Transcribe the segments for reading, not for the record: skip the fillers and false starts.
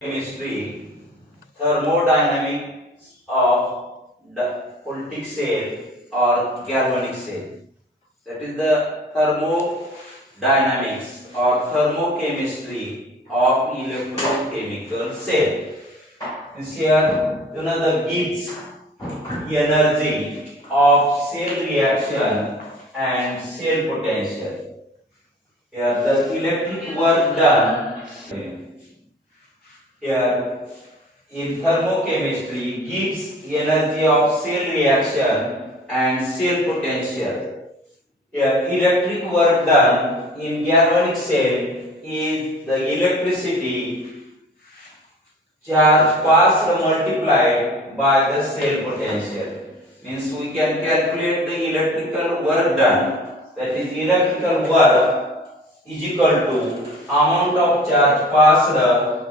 Chemistry, thermodynamics of the voltaic cell or galvanic cell. That is the thermodynamics or thermochemistry of electrochemical cell. This here, the Gibbs energy of cell reaction and cell potential. Here, the electric work done. Here in thermochemistry gives energy of cell reaction and cell potential. Here electric work done in galvanic cell is the electricity charge passed multiplied by the cell potential. Means we can calculate the electrical work done. That is electrical work is equal to amount of charge passed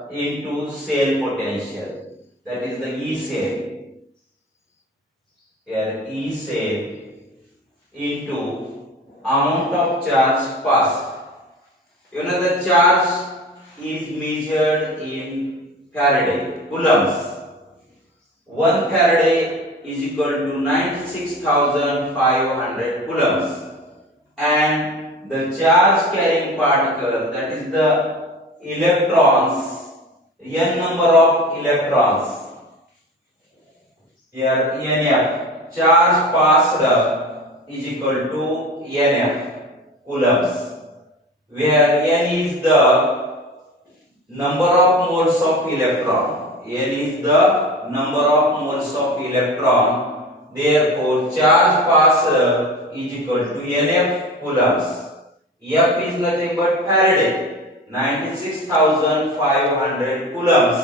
into cell potential, that is the E cell. Here E cell into amount of charge passed. The charge is measured in Faraday, coulombs. 1 Faraday is equal to 96,500 coulombs, and the charge carrying particle, that is the electrons, n number of electrons. Here nf, charge passed is equal to nf coulombs, where n is the number of moles of electron. N is the number of moles of electron. Therefore, charge passed is equal to nf coulombs. F is nothing but Faraday. 96,500 coulombs.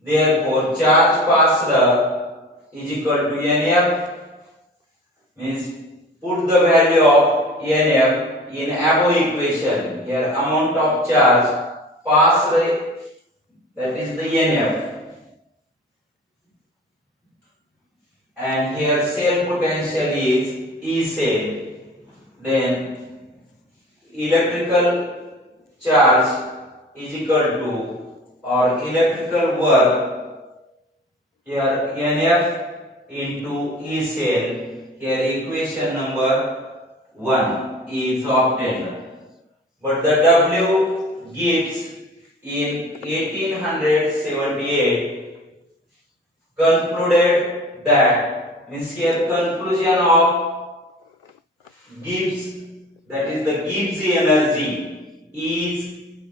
Therefore, charge passed is equal to nf. Means put the value of nf in above equation. Here amount of charge passed, that is the nf, and here cell potential is E cell. Then electrical charge is equal to, or electrical work, here nf into E cell. Here equation number 1 is obtained. But the W Gibbs in 1878 concluded that, means here conclusion of Gibbs, that is the Gibbs energy is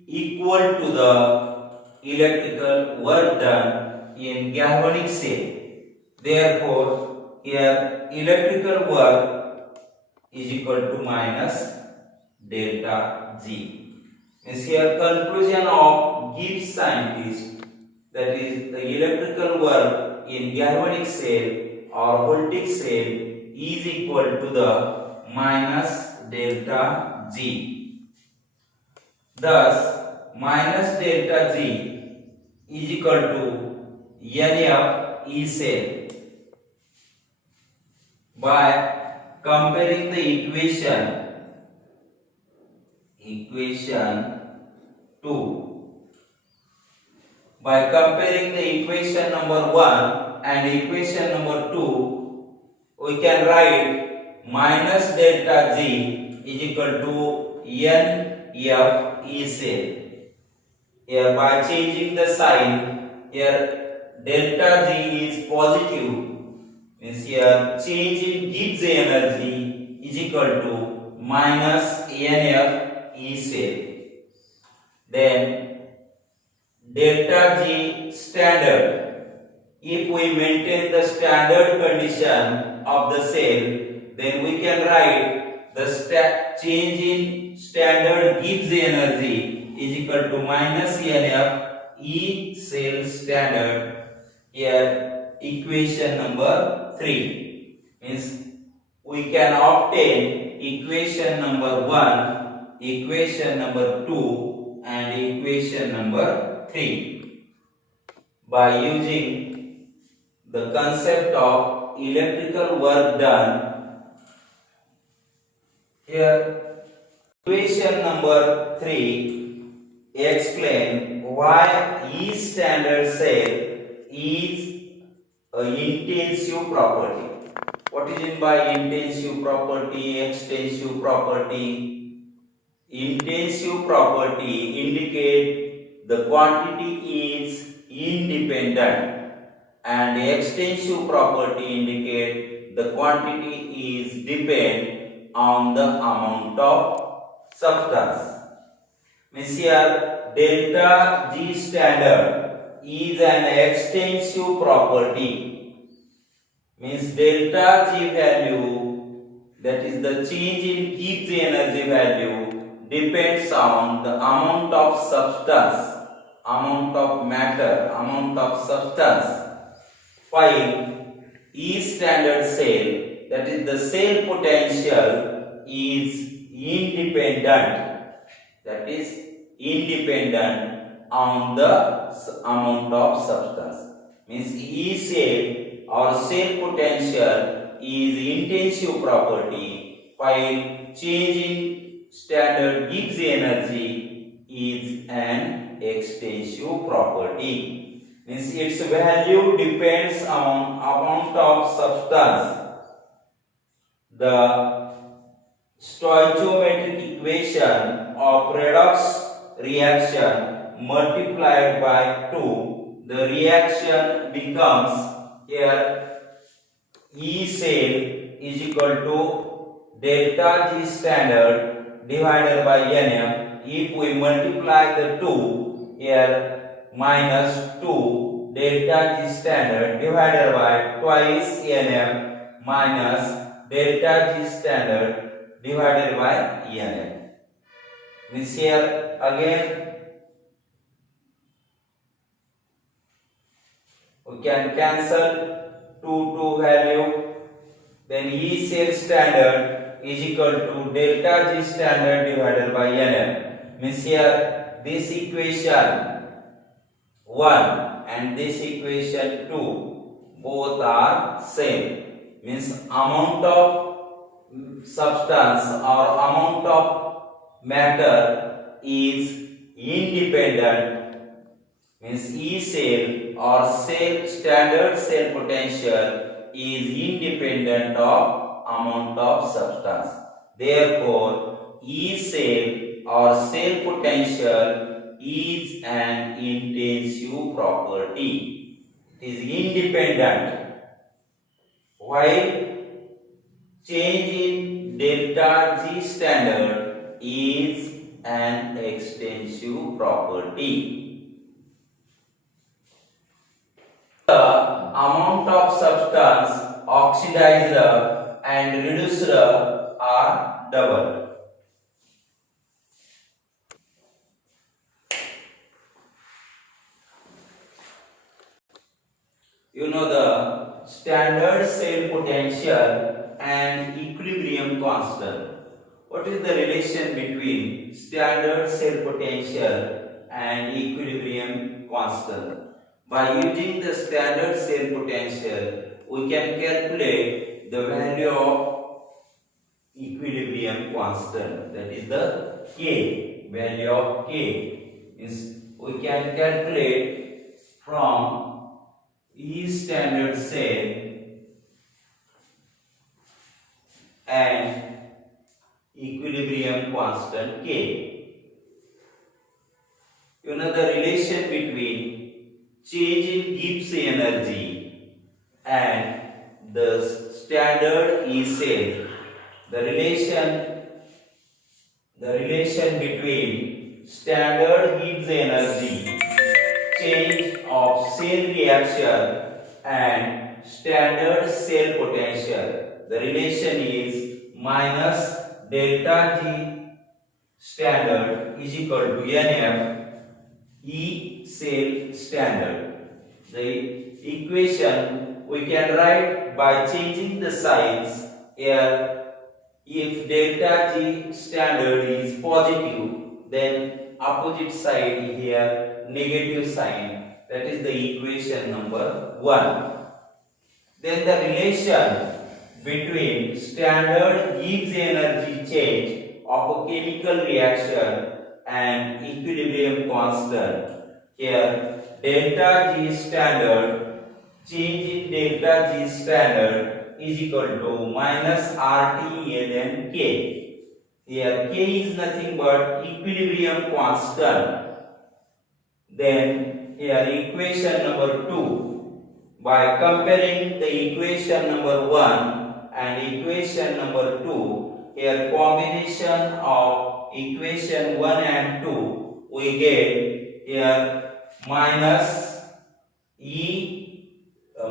equal to the electrical work done in galvanic cell. Therefore, here electrical work is equal to minus delta G. Means here conclusion of Gibbs scientist, that is the electrical work in galvanic cell or voltaic cell is equal to the minus delta G. Thus, minus delta G is equal to nf E cell. By comparing the equation 2, by comparing the equation number 1 and equation number 2, we can write minus delta G is equal to nf E cell. Here by changing the sign, here delta G is positive, means here change in Gibbs energy is equal to minus nf E cell. Then delta G standard, if we maintain the standard condition of the cell, then we can write the change in standard Gibbs energy is equal to minus nf E cell standard. Here equation number 3, means we can obtain equation number 1, equation number 2 and equation number 3 by using the concept of electrical work done. Here equation number 3 explain why each standard cell is an intensive property. What is meant by intensive property, extensive property? Intensive property indicate the quantity is independent, and extensive property indicate the quantity is depend on the amount of substance. Means here delta G standard is an extensive property. Means delta G value, that is the change in Gibbs energy value, depends on the amount of substance, amount of matter, amount of substance. While E standard cell, that is the cell potential, is independent, that is independent on the amount of substance. Means E cell or cell potential is intensive property, while change in standard Gibbs energy is an extensive property. Means its value depends on amount of substance. The stoichiometric equation of redox reaction multiplied by 2, the reaction becomes here E cell is equal to delta G standard divided by Nm. If we multiply the 2 here, minus 2 delta G standard divided by twice Nm minus delta G standard divided by Nm. Means here again we can cancel 2 value, then E cell standard is equal to delta G standard divided by Nm. Means here this equation 1 and this equation 2 both are same. Means amount of substance or amount of matter is independent. Means E cell or standard cell potential is independent of amount of substance. Therefore, E cell or cell potential is an intensive property. It is independent, while change in delta G standard is an extensive property. The amount of substance oxidized and reduced are double. You know the standard cell potential and equilibrium constant. What is the relation between standard cell potential and equilibrium constant? By using the standard cell potential, we can calculate the value of equilibrium constant, that is the K, value of K. Is we can calculate from E standard cell and equilibrium constant K. You know the relation between change in Gibbs energy and the standard E cell. The relation between standard Gibbs energy, change of cell reaction, and standard cell potential. The relation is minus delta G standard is equal to Nm E cell standard. The equation we can write by changing the signs. Here, if delta G standard is positive, then opposite side here negative sign. That is the equation number 1. Then the relation between standard Gibbs energy change of a chemical reaction and equilibrium constant. Here delta G standard, change in delta G standard is equal to minus RT ln K. Here K is nothing but equilibrium constant. Then here equation number 2, by comparing the equation number 1 and equation number 2, here combination of equation 1 and 2, we get here minus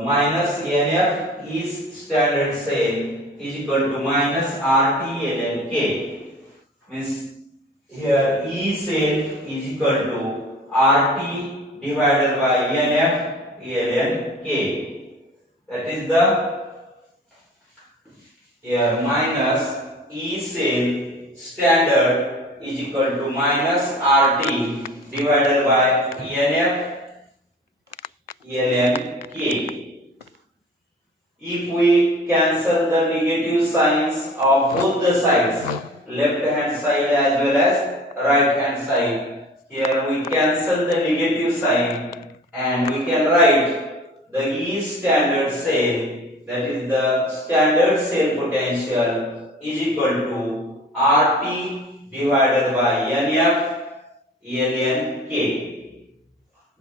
minus NF is standard cell is equal to minus RT ln K. Means here E cell is equal to RT divided by NF ln K. That is the here minus E cell standard is equal to minus RT divided by NF ln K. If we cancel the negative signs of both the sides, left hand side as well as right hand side, here we cancel the negative sign and we can write the E standard cell, that is the standard cell potential, is equal to RT divided by NF ln K.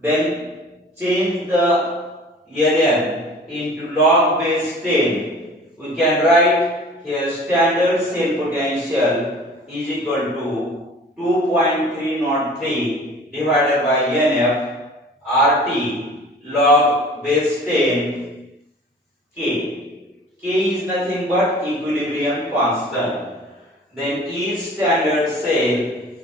Then change the ln into log base 10. We can write here standard cell potential is equal to 2.303 divided by NF RT log base 10 K. K is nothing but equilibrium constant. Then E standard cell,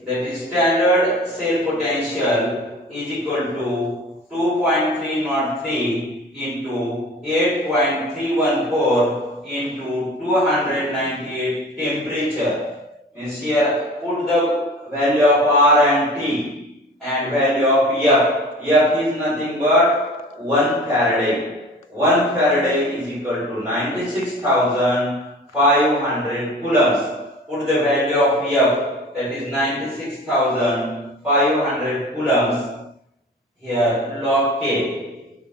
that is standard cell potential, is equal to 2.303 into 8.314 into 298 temperature. Means here put the value of R and T and value of F. F is nothing but 1 Faraday. 1 Faraday is equal to 96,500 coulombs. Put the value of F, that is 96,500 coulombs. Here log K.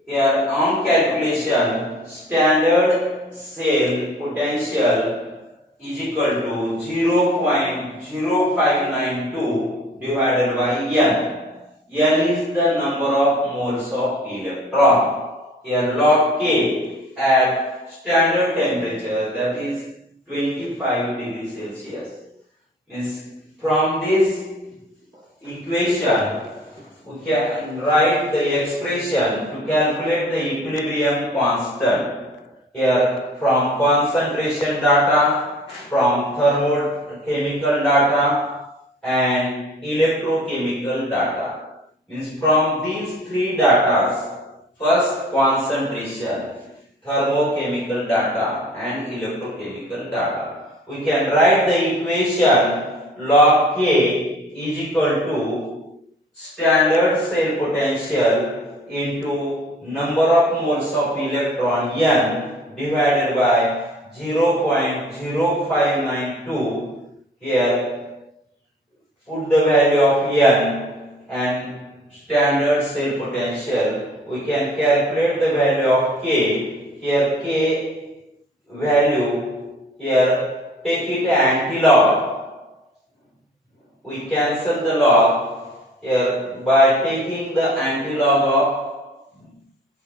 Here on calculation, standard cell potential is equal to 0.0592 divided by N. N is the number of moles of electron. Here log K at standard temperature, that is 25 degrees Celsius. Means from this equation we can write the expression to calculate the equilibrium constant. Here from concentration data, from thermochemical data and electrochemical data. Means from these three data, first concentration, thermochemical data and electrochemical data, we can write the equation log K is equal to standard cell potential into number of moles of electron N divided by 0.0592. Here put the value of N and standard cell potential. We can calculate the value of K. Here K value, here take it anti-log. We cancel the log here by taking the anti-log of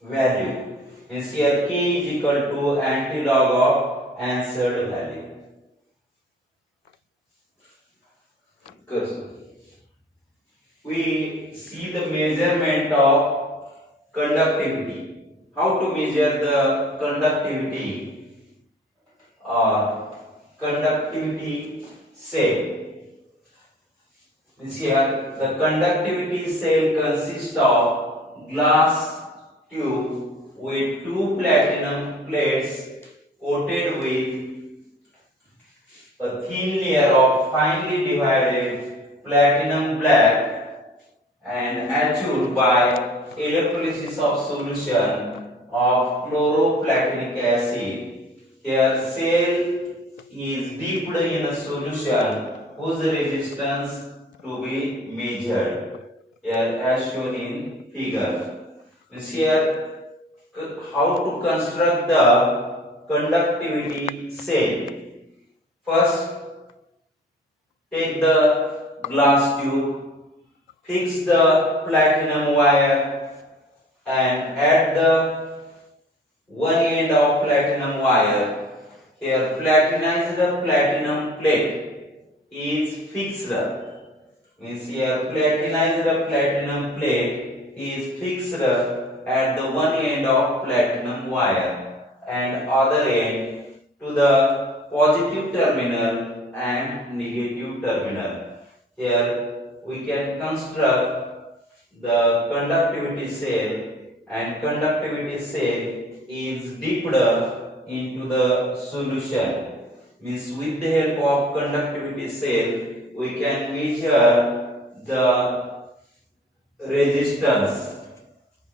value. Means here K is equal to anti-log of answered value. Good. We see the measurement of conductivity. How to measure the conductivity or conductivity cell? Here the conductivity cell consists of glass tube with two platinum plates coated with a thin layer of finely divided platinum black and attuned by electrolysis of solution of chloroplatinic acid. Here cell is dipped in a solution whose resistance to be measured. here as shown in figure. Means here how to construct the conductivity cell. First, take the glass tube, fix the platinum wire and at the one end of platinum wire, here platinize the platinum plate is fixed. Means here platinize the platinum plate is fixed at the one end of platinum wire and other end to the positive terminal and negative terminal. Here we can construct the conductivity cell, and conductivity cell is dipped into the solution. Means with the help of conductivity cell we can measure the resistance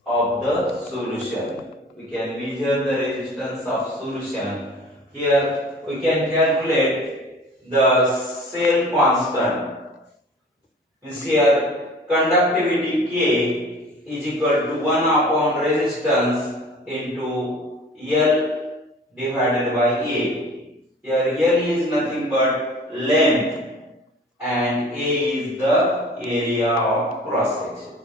of the solution. We can measure the resistance of solution. Here we can calculate the cell constant. Means here conductivity K is equal to 1 upon resistance into L divided by A. Here L is nothing but length and A is the area of cross section.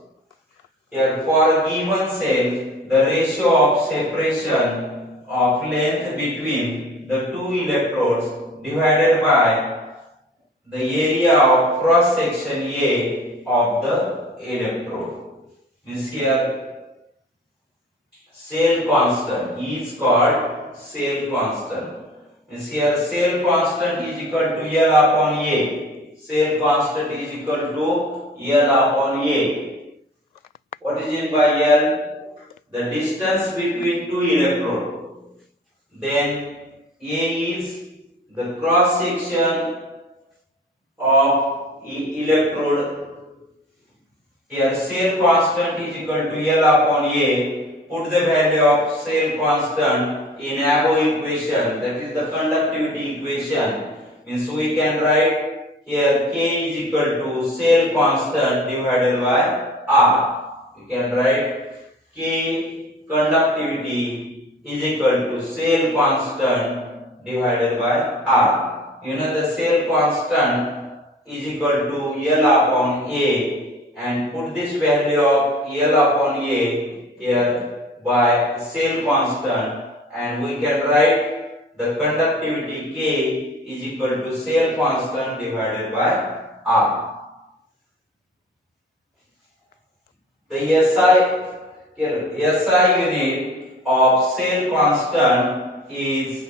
Here for a given cell, the ratio of separation of length between the two electrodes divided by the area of cross section A of the electrode. Means here cell constant is called cell constant. Means here cell constant is equal to L upon A. Cell constant is equal to L upon A. What is meant by L? The distance between two electrodes. Then A is the cross section of electrode. Here cell constant is equal to L upon A. Put the value of cell constant in above equation, that is the conductivity equation. Means we can write here K is equal to cell constant divided by R. We can write K conductivity is equal to cell constant divided by R. You know the cell constant is equal to L upon A, and put this value of L upon A here by cell constant, and we can write the conductivity K is equal to cell constant divided by R. The SI unit of cell constant is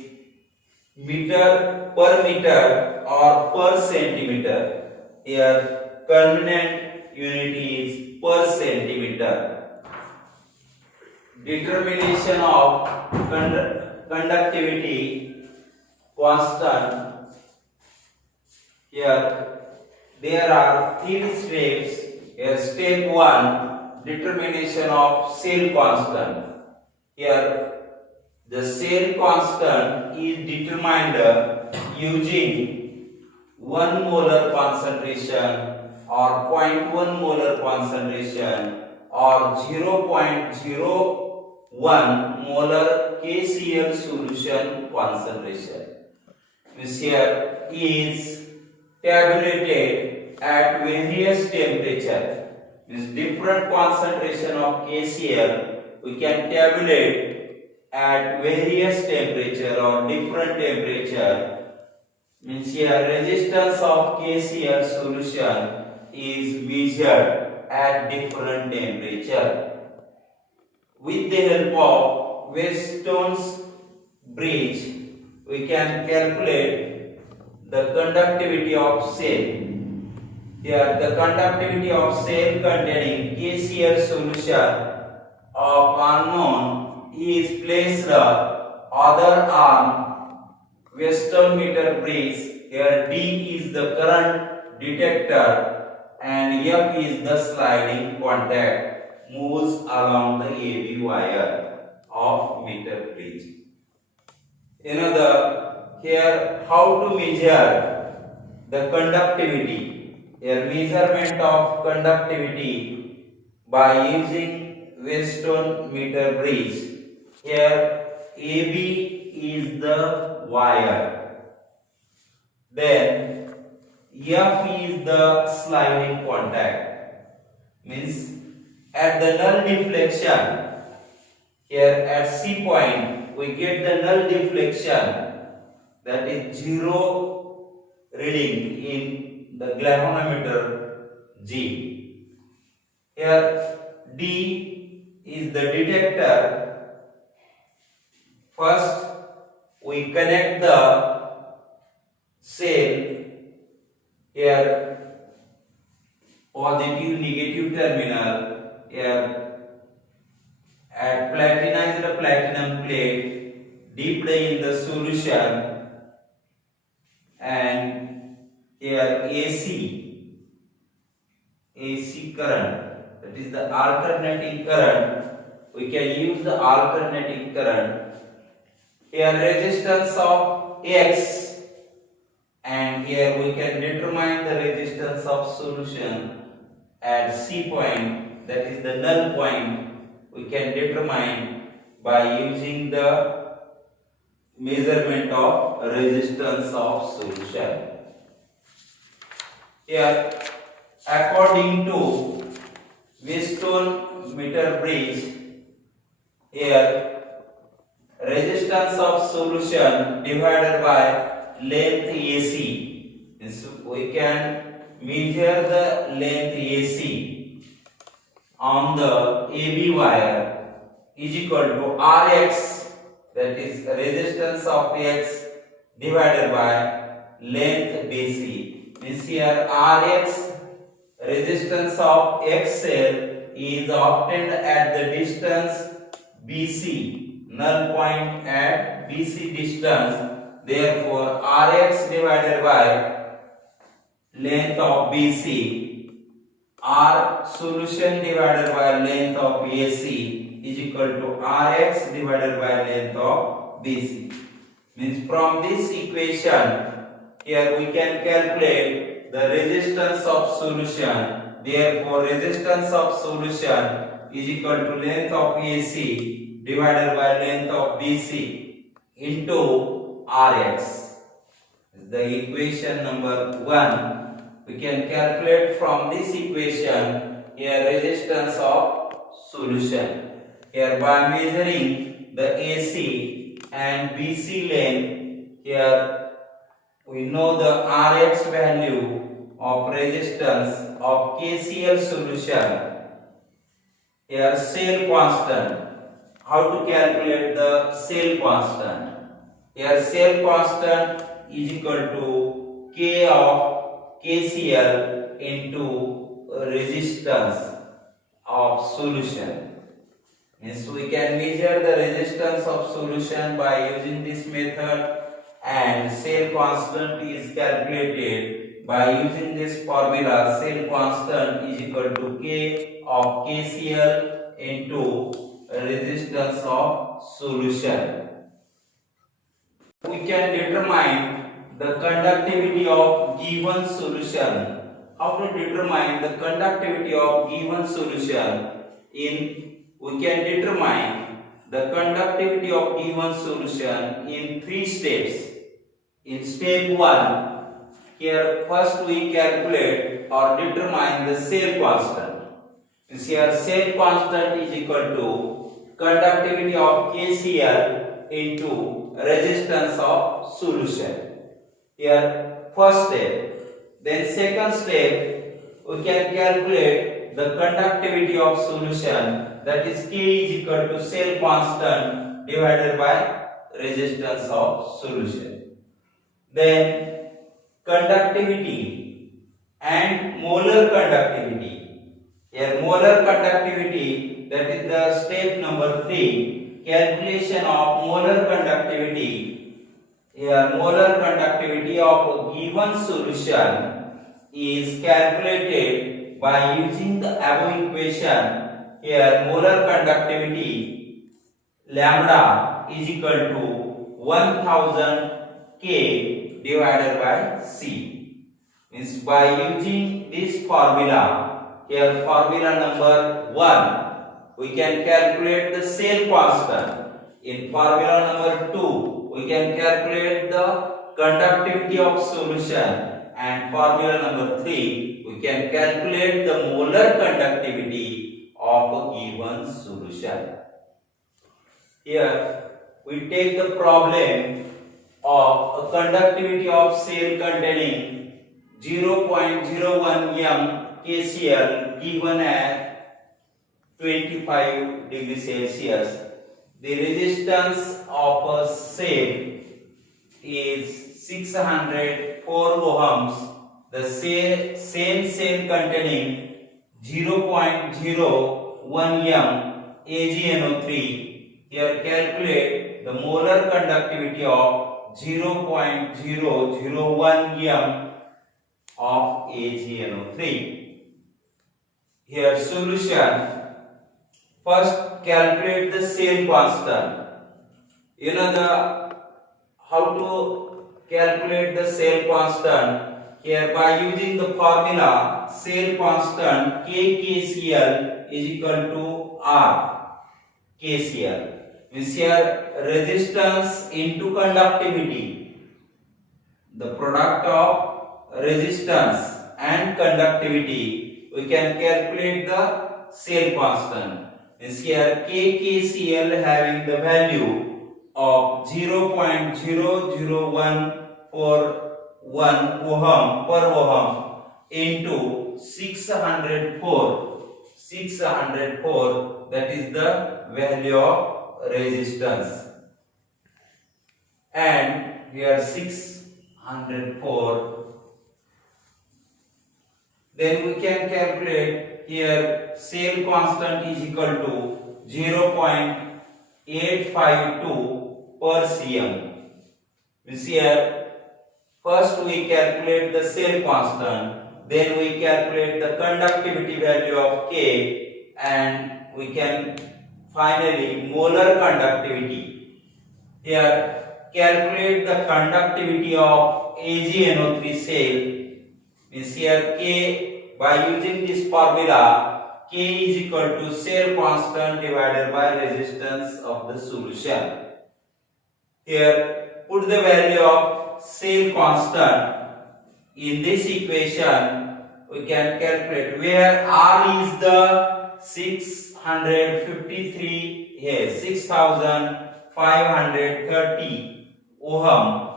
meter per meter or per centimeter. Here convenient unit is per centimeter. Determination of conductivity constant. Here there are three steps. Here step 1, determination of cell constant. Here the cell constant is determined using 1 molar concentration or 0.1 molar concentration or 0.01 molar KCl solution concentration. This here is tabulated at various temperature. Means different concentration of KCl we can tabulate at various temperature or different temperature. Means here resistance of KCl solution is measured at different temperature. With the help of Wheatstone's bridge, we can calculate the conductivity of cell. Here the conductivity of cell containing KCl solution of unknown is placed other arm Wheatstone meter bridge. Here D is the current detector and F is the sliding contact moves along the AB wire of meter bridge. You know here how to measure the conductivity. Here measurement of conductivity by using Weston meter bridge. Here AB is the wire. Then F is the sliding contact. Means at the null deflection, here at C point we get the null deflection, that is 0 reading in the galvanometer G. Here D is the detector. First we connect the cell, here positive negative terminal, here at platinized platinum plate dipped in the solution, and here AC current, that is the alternating current. We can use the alternating current. Here resistance of X, and here we can determine the resistance of solution at C point, that is the null point. We can determine by using the measurement of resistance of solution. Here, according to Weston meter bridge, here resistance of solution divided by length AC. We can measure the length AC on the AB wire is equal to Rx, that is resistance of X divided by length BC. Means here Rx, resistance of X cell, is obtained at the distance BC, null point at BC distance. Therefore Rx divided by length of BC, R solution divided by length of AC is equal to Rx divided by length of BC. Means from this equation, here we can calculate the resistance of solution. Therefore resistance of solution is equal to length of AC divided by length of BC into Rx. The equation number 1. We can calculate from this equation here resistance of solution. Here by measuring the AC and BC length, here we know the Rx value of resistance of KCl solution. Here cell constant. How to calculate the cell constant? Here cell constant is equal to K of KCl into resistance of solution. Means we can measure the resistance of solution by using this method, and cell constant is calculated by using this formula. Cell constant is equal to K of KCl into resistance of solution. We can determine the conductivity of given solution. How to determine the conductivity of given solution? We can determine the conductivity of given solution in 3 steps. In step 1, here first we calculate or determine the cell constant. Here cell constant is equal to conductivity of KCl into resistance of solution. Here first step. Then second step, we can calculate the conductivity of solution, that is K is equal to cell constant divided by resistance of solution. Then conductivity and molar conductivity. Here molar conductivity, that is the step number 3, calculation of molar conductivity. Here molar conductivity of a given solution is calculated by using the above equation. Here molar conductivity lambda is equal to 1000 K divided by C. Means by using this formula, Here formula number 1, we can calculate the cell constant. In formula number 2, we can calculate the conductivity of solution, and formula number 3, we can calculate the molar conductivity of a given solution. Here we take the problem of a conductivity of cell containing 0.01 m KCl given at 25 degrees Celsius. The resistance of a cell is 604 ohms. The same cell containing 0.01 m AgNO3. Here calculate the molar conductivity of 0.001 m of AgNO3. Here solution. First calculate the cell constant. You know how to calculate the cell constant. Here by using the formula cell constant KCl is equal to R KCl. Means here resistance into conductivity. The product of resistance and conductivity, we can calculate the cell constant. Means here KCl having the value of 0.00141 ohm per ohm into 604, that is the value of resistance, and here 604. Then we can calculate here cell constant is equal to 0.852 per cm. Means here first we calculate the cell constant, then we calculate the conductivity value of K, and we can finally molar conductivity. Here calculate the conductivity of AgNO3 cell. Means here K, by using this formula, K is equal to cell constant divided by resistance of the solution. Here put the value of cell constant in this equation. We can calculate where R is the 653, here 6530 ohm.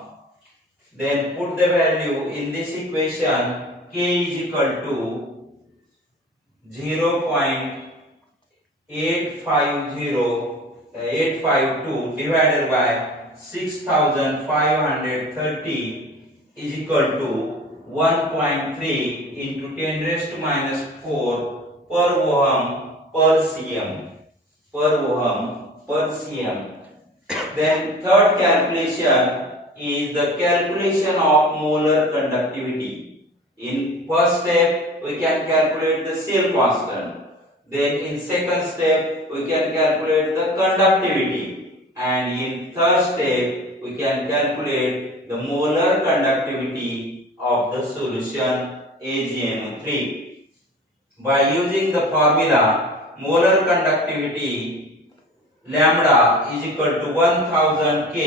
Then put the value in this equation. K is equal to 0.852 divided by 6530 is equal to 1.3 into 10 raised to minus 4 per ohm per cm. Then third calculation is the calculation of molar conductivity. In first step we can calculate the cell constant. Then in second step we can calculate the conductivity. And in third step we can calculate the molar conductivity of the solution AgNO3. By using the formula molar conductivity lambda is equal to 1000 K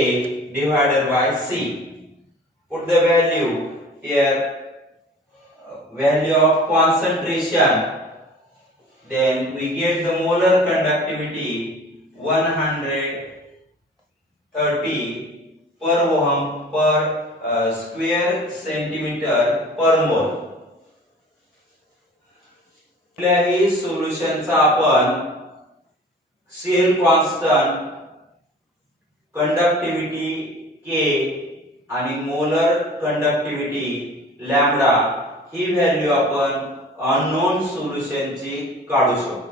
divided by C. Put the value here, value of concentration. Then we get the molar conductivity 130 per ohm per square centimeter per mole. कुठल्याही सोल्युशनचा आपण cell constant, conductivity K आणि molar conductivity lambda ही value आपण unknown सोल्युशनची काढू शकतो.